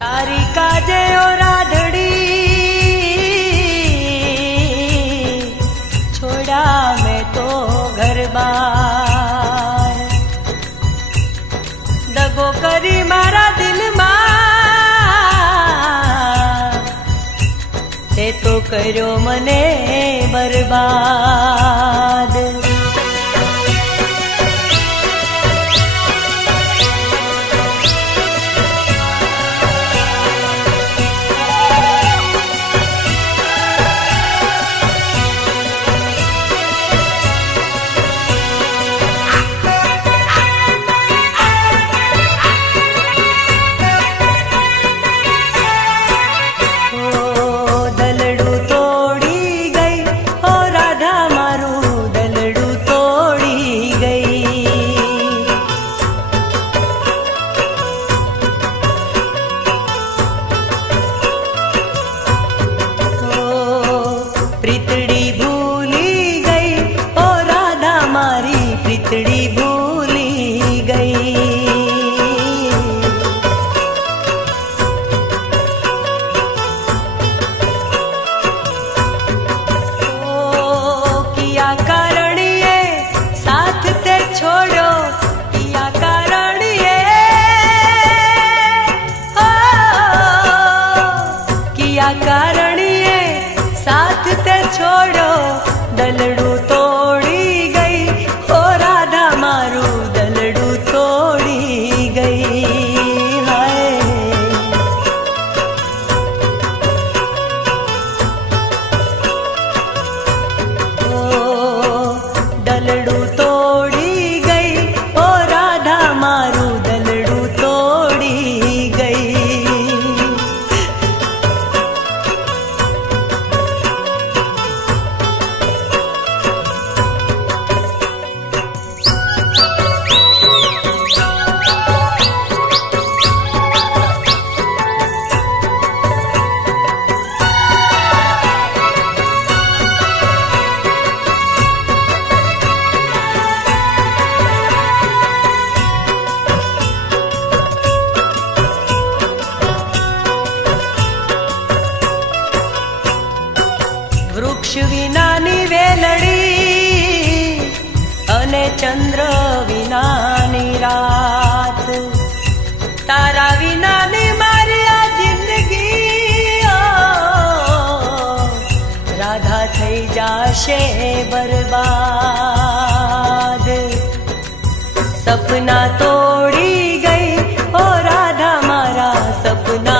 तारी काजे ओ राधड़ी छोड़ा मैं तो घर बार दगो करी मारा दिल ते तो कर्यो मने बर्बाद। प्रीतड़ी भूली गई ओ राधा मारी प्रीतड़ी भूली गई। ओ किया कारण ये साथ ते छोड़ो किया कारण ये ओ किया कारण ये साथ ते छोड़ो दलड़ू तोड़ी गई ओ राधा मारू दलड़ू तोड़ी गई। हाय ओ दलड़ू तोड़ी गई ओ राधा मारू दलड़ू तोड़ी गई। वृक्ष विनानी वेलड़ी अने चंद्र विनानी रात तारा विनानी मारी आ जिंदगी ओ राधा थई जाशे बर्बाद। सपना तोड़ी गई ओ राधा मारा सपना